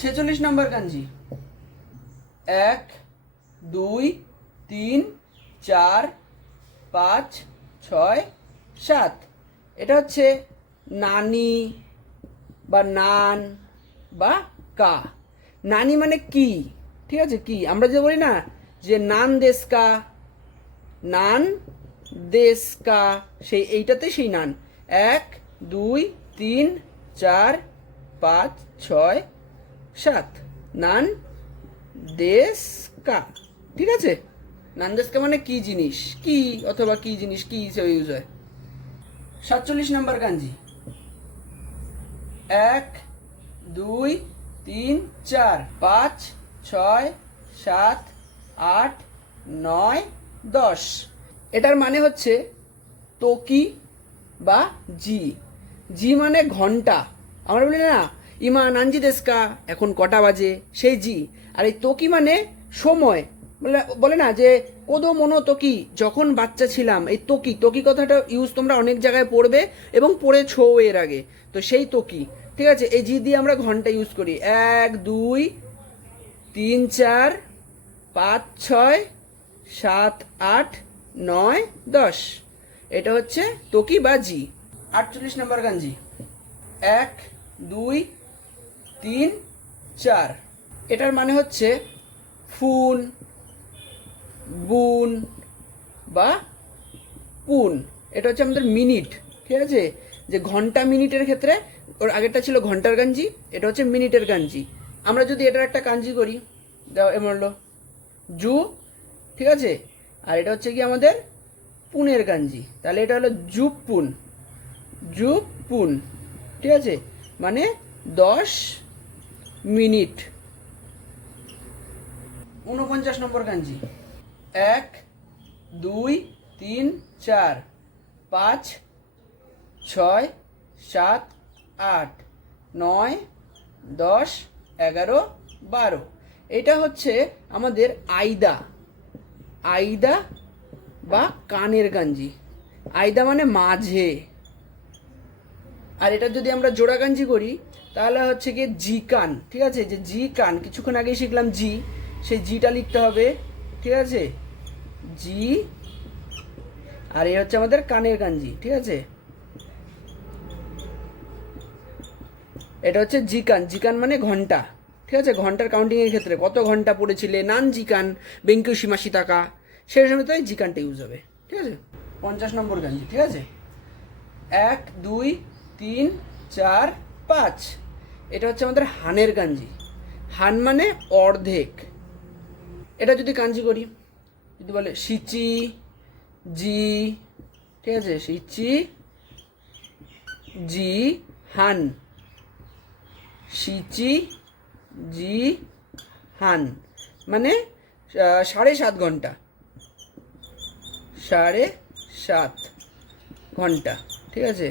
ছেচল্লিশ নম্বর কাঞ্জি এক, দুই, তিন, চার, পাঁচ, ছয়, সাত। এটা হচ্ছে নানি বা নান বা কা। নানি মানে কি? ঠিক আছে, কি? আমরা যে বলি না যে নান দেশকা নান দেশকা সেই এইটাতে সেই নান। এক, দুই, তিন, চার, পাঁচ, ছয় সাত। নান দেশকা ঠিক আছে? নান দেশকা মানে কি জিনিস? কি অথবা কি জিনিস কি হিসেবে ইউজ হয়? সাতচল্লিশ নম্বর গাঞ্জি এক, দুই, তিন, চার, পাঁচ, ছয়, সাত, আট, নয়, দশ। এটার মানে হচ্ছে তোকি বা জি। জি মানে ঘণ্টা। আমরা বলি না ইমা নাঞ্জি দেশকা, এখন কটা বাজে? সেই জি। আর এই তোকি মানে সময়। বলে না যে কোদো মনো তোকি, যখন বাচ্চা ছিলাম, এই তোকি তোকি কথাটা ইউজ তোমরা অনেক জায়গায় পড়বে এবং পড়ে পড়েছো এর আগে। তো সেই তোকি, ঠিক আছে? এই জি দিয়ে আমরা ঘণ্টা ইউজ করি। এক, দুই, তিন, চার, পাঁচ, ছয়, সাত, আট, নয়, দশ। এটা হচ্ছে তোকি বা জি। আটচল্লিশ নম্বর গাঞ্জি এক, দুই তিন, চার। এটার মানে হচ্ছে ফুন, বুন বা পুন। এটা হচ্ছে আমাদের মিনিট, ঠিক আছে? যে ঘণ্টা মিনিটের ক্ষেত্রে, ওর আগেরটা ছিল ঘণ্টার গাঞ্জি, এটা হচ্ছে মিনিটের গাঞ্জি। আমরা যদি এটার একটা কাঞ্জি করি এমন হলো জু, ঠিক আছে? আর এটা হচ্ছে কি আমাদের পুনের গাঞ্জি। তাহলে এটা হলো জুপ পুন। জুপ পুন, ঠিক আছে? মানে দশ মিনিট। উনপঞ্চাশ নম্বর কাঞ্জি এক, দুই, তিন, চার, পাঁচ, ছয়, সাত, আট, নয়, দশ, এগারো, বারো। এটা হচ্ছে আমাদের আইদা। আইদা বা কানের গাঞ্জি আইদা মানে মাঝে। আর এটা যদি আমরা জোড়া গাঞ্জি করি, তাহলে হচ্ছে গিয়ে জি কান, ঠিক আছে? যে জি কান, কিছুক্ষণ আগেই শিখলাম জি, সেই জিটা লিখতে হবে, ঠিক আছে? জি, আর এ হচ্ছে আমাদের কানের গাঞ্জি, ঠিক আছে? এটা হচ্ছে জিকান জিকান মানে ঘণ্টা, ঠিক আছে? ঘণ্টার কাউন্টিংয়ের ক্ষেত্রে কত ঘণ্টা পড়েছিলে, নান জিকান বেঙ্কিউ সীমাশি টাকা সেই সময় তো জিকানটা ইউজ হবে, ঠিক আছে? পঞ্চাশ নম্বর গাঞ্জি, ঠিক আছে? এক, দুই তিন, চার, পাঁচ। এটা হচ্ছে আমাদের হানের গাঞ্জি। হান মানে অর্ধেক। এটা যদি কাঞ্জি করি, যদি বলে সিচি, জি, ঠিক আছে, সিচি, জি, হান। সিচি, জি, হান। মানে সাড়ে সাত ঘণ্টা। সাড়ে সাত ঘণ্টা, ঠিক আছে?